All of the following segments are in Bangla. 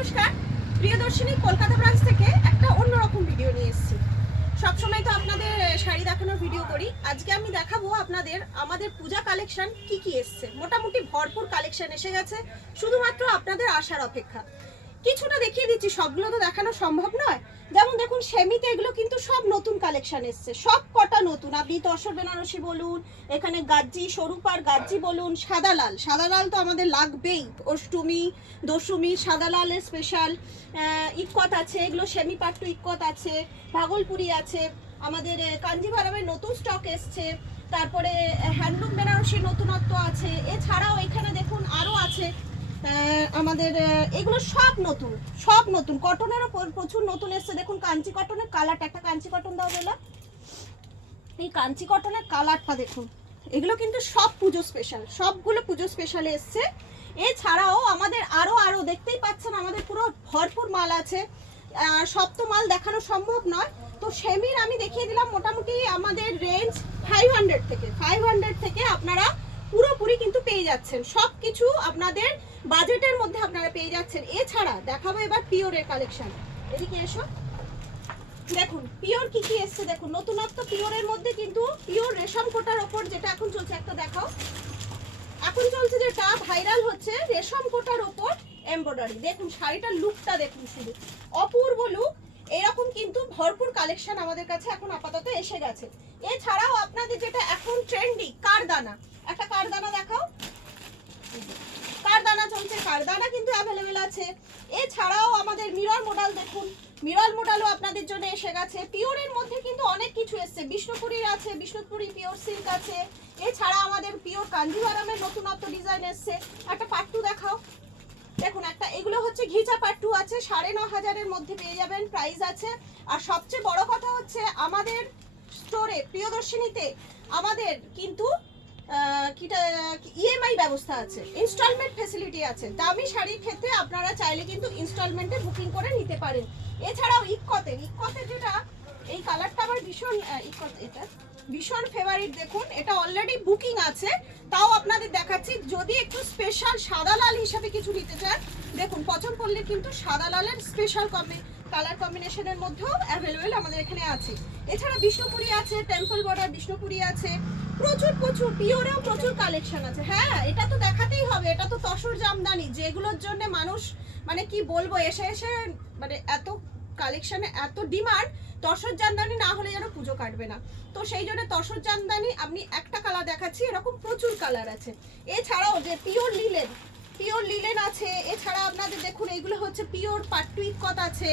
নমস্কার, প্রিয়দর্শিনী কলকাতা ব্রাঞ্চ থেকে একটা অন্যরকম ভিডিও নিয়ে এসেছি। সবসময় তো আপনাদের শাড়ি দেখানোর ভিডিও করি। আজকে আমি দেখাবো আপনাদের আমাদের পূজা কালেকশন কি কি এসছে। মোটামুটি ভরপুর কালেকশন এসে গেছে, শুধুমাত্র আপনাদের আসার অপেক্ষা। কিছুটা দেখিয়ে দিচ্ছি, সবগুলো তো দেখানো সম্ভব নয়। যেমন দেখুন সেমিতে এগুলো কিন্তু সব নতুন কালেকশন এসছে, সব কটা নতুন। আপনি তসর বেনারসি বলুন, এখানে গাজ্জি স্বরূপার গাজ্জি বলুন, সাদা লাল তো আমাদের লাগবেই। অষ্টমী দশমী সাদা লালের স্পেশাল ইক্কত আছে, এগুলো সেমি পাট্টু ইক্কত আছে, ভাগলপুরি আছে, আমাদের কাঞ্জিভারামের নতুন স্টক এসছে, তারপরে হ্যান্ডলুম বেনারসির নতুনত্ব আছে। এছাড়াও এখানে দেখুন আরও আছে আমাদের এগুলো সব নতুন কটনেরও প্রচুর নতুন এসছে। দেখুন কাঞ্চি কটনের কালারটা, একটা কাঞ্চি কটন দাও বেলা, এই কাঞ্চি কটনের কালারটা দেখুন। এগুলো কিন্তু সব পুজো স্পেশাল, সবগুলো পুজো স্পেশালে এসছে। এছাড়াও আমাদের আরো দেখতেই পাচ্ছেন আমাদের পুরো ভরপুর মাল আছে। সব তো মাল দেখানো সম্ভব নয়, তো সেমির আমি দেখিয়ে দিলাম। মোটামুটি আমাদের রেঞ্জ 500 থেকে আপনারা পুরোপুরি কিন্তু পেয়ে যাচ্ছেন, সব কিছু আপনাদের বাজেটের মধ্যে আপনারা পেয়ে যাচ্ছেন। এছাড়া দেখাবো এবার পিওরের কালেকশন। এদিকে এসো, দেখুন পিওর কি কি এসছে দেখুন। নতুনত্ব পিওরের মধ্যে কিন্তু পিওর রেশম কোটার ওপর যেটা এখন চলছে, একটা দেখাও। এখন চলছে যেটা ভাইরাল হচ্ছে রেশম কোটার ওপর এমব্রয়ডারি। দেখুন শাড়িটার লুকটা দেখুন, শুধু অপূর্ব লুক। এরকম কিন্তু ভরপুর কালেকশন আমাদের কাছে এখন আপাতত এসে গেছে। এছাড়াও আপনাদের যেটা এখন ট্রেন্ডি কারদানা, একটা কারদানা দেখাও। কারদানা চলছে, কারদানা কিন্তু অ্যাভেলেবেল আছে। এছাড়াও আমাদের মিরর মডেল দেখুন, মিরর মডেলও আপনাদের জন্য এসে গেছে। পিওরের মধ্যে কিন্তু অনেক কিছু এসছে, বিষ্ণুপুরীর আছে, বিষ্ণুপুরী পিওর সিল্ক আছে। এছাড়া আমাদের পিওর কাঞ্জিভারামের নতুনত্ব ডিজাইন এসছে। একটা পাট্টু দেখাও, দেখুন একটা, এগুলো হচ্ছে ঘিচা পাট্টু আছে, 9,500-এর মধ্যে পেয়ে যাবেন, প্রাইস আছে। আর সবচেয়ে বড় কথা হচ্ছে আমাদের স্টোরে প্রিয়দর্শিনীতে আমাদের কিন্তু ইএমআই ব্যবস্থা আছে, ইনস্টলমেন্ট ফ্যাসিলিটি আছে। দামি শাড়ির ক্ষেত্রে আপনারা চাইলে কিন্তু ইনস্টলমেন্টে বুকিং করে নিতে পারেন। এছাড়াও ইক্কতের যেটা এই কালারটা আমার ভীষণ এটা ভীষণ ফেভারিট। দেখুন এটা অলরেডি বুকিং আছে, তাও আপনাদের দেখাচ্ছি। যদি একটু স্পেশাল সাদা লাল হিসাবে কিছু নিতে চান, দেখুন পছন্দপল্লীর কিন্তু সাদা লালের স্পেশাল কালার কম্বিনেশনের মধ্যেও অ্যাভেলেবেল আমাদের এখানে আছে। এছাড়া বিষ্ণুপুরি আছে, টেম্পল বর্ডার বিষ্ণুপুরি আছে, প্রচুর পিওরেও প্রচুর কালেকশন আছে। হ্যাঁ এটা তো দেখাতেই হবে, এটা তো তসর জামদানি, যেগুলোর জন্য মানুষ মানে কি বলবো, এসে মানে এত কালেকশনে এত ডিমান্ড। তসর জামদানি না হলে যেন পুজো কাটবে না, তো সেই জন্য তসর জামদানি আমি একটা কালার দেখাচ্ছি, এরকম প্রচুর কালার আছে। এছাড়াও যে পিওর লিলেন আছে। এছাড়া আপনাদের দেখুন এগুলো হচ্ছে পিওর পাট্টু ইক্কত আছে।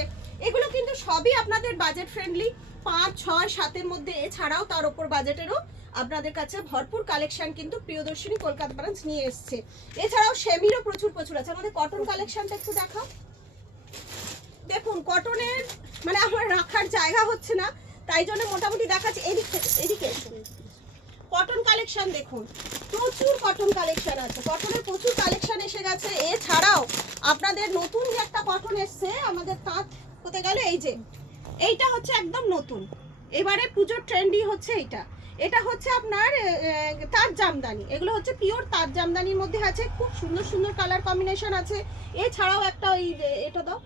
এগুলো কিন্তু সবই আপনাদের বাজেট ফ্রেন্ডলি, 5, 6, 7-এর মধ্যে। এছাড়াও তার উপর বাজেটেরও আপনাদের কাছে ভরপুর কালেকশন কিন্তু প্রিয়দর্শিনী কলকাতা ব্রাঞ্চ নিয়ে এসছে। এছাড়াও সেমিরও প্রচুর আছে। আমাদের কটন কালেকশনটা একটু দেখাও। দেখুন কটনের মানে আমার রাখার জায়গা হচ্ছে না, তাই জন্য মোটামুটি দেখাচ্ছি। এদিকে কটন কালেকশন দেখুন, প্রচুর কটন কালেকশন আছে, কটনের প্রচুর কালেকশন এসে গেছে। এছাড়াও আপনাদের নতুন যে একটা কটন এসছে আমাদের তাঁত হতে গেলে, এই যে এইটা হচ্ছে একদম নতুন, এবারে পুজোর ট্রেন্ডই হচ্ছে এটা হচ্ছে আপনার তাঁত জামদানি। এগুলো হচ্ছে পিওর তাঁত জামদানির মধ্যে আছে, খুব সুন্দর কালার কম্বিনেশন আছে। এছাড়াও একটা ওই এটা দাও,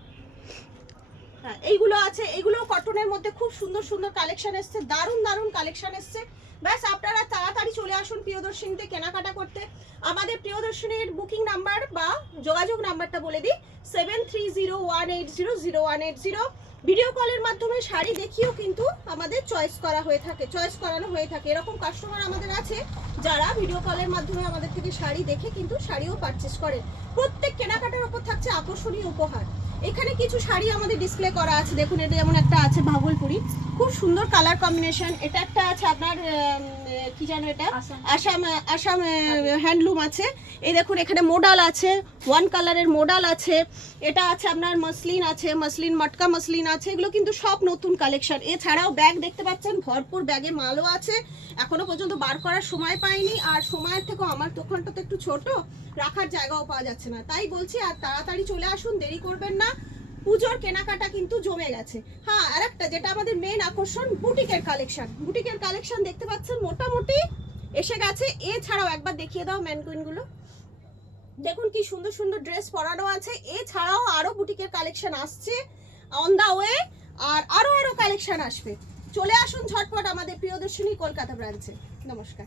হ্যাঁ এইগুলো আছে, এইগুলো কটনের মধ্যে খুব সুন্দর কালেকশন এসছে, দারুণ কালেকশন এসছে। ব্যাস আপনারা তাড়াতাড়ি চলে আসুন প্রিয়দর্শিনীতে কেনাকাটা করতে। আমাদের প্রিয়দর্শিনীর বুকিং নাম্বার বা যোগাযোগ নাম্বারটা বলে দিই, 7301800180। ভিডিও কলের মাধ্যমে শাড়ি দেখিয়েও কিন্তু আমাদের চয়েস করানো হয়ে থাকে। এরকম কাস্টমার আমাদের আছে যারা ভিডিও কলের মাধ্যমে আমাদের থেকে শাড়ি দেখে কিন্তু শাড়িও পারচেস করে। প্রত্যেক কেনাকাটার উপর থাকছে আকর্ষণীয় উপহার। এখানে কিছু শাড়ি আমাদের ডিসপ্লে করা আছে, দেখুন এটা যেমন একটা আছে ভাগলপুরি, খুব সুন্দর কালার কম্বিনেশন। এটা একটা আছে আপনার কি জানো, এটা আসাম হ্যান্ডলুম আছে। এই দেখুন এখানে মোডাল আছে, ওয়ান কালারের মোডাল আছে। এটা আছে আপনার মসলিন আছে, মটকা মসলিন আছে। এগুলো কিন্তু সব নতুন কালেকশন। এছাড়াও ব্যাগ দেখতে পাচ্ছেন, ভরপুর ব্যাগে মালও আছে, এখনো পর্যন্ত বার করার সময় পাইনি। আর সময়ের থেকেও আমার দোকানটা তো একটু ছোট, রাখার জায়গাও পাওয়া যাচ্ছে না, তাই বলছি আর তাড়াতাড়ি চলে আসুন, দেরি করবেন না। পুজোর কেনাকাটা কিন্তু জমে গেছে। হ্যাঁ আর একটা যেটা আমাদের মেন আকর্ষণ, বুটিকের কালেকশন দেখতে পাচ্ছেন মোটামুটি এসে গেছে। এছাড়াও একবার দেখিয়ে দাও ম্যানকুইনগুলো, দেখুন কি সুন্দর সুন্দর ড্রেস পরানো আছে। এছাড়াও আরো বুটিকের কালেকশন আসছে অন দা ওয়ে, আর আরো কালেকশন আসবে। চলে আসুন ঝটপট আমাদের প্রিয়দর্শিনী কলকাতা ব্রাঞ্চে। নমস্কার।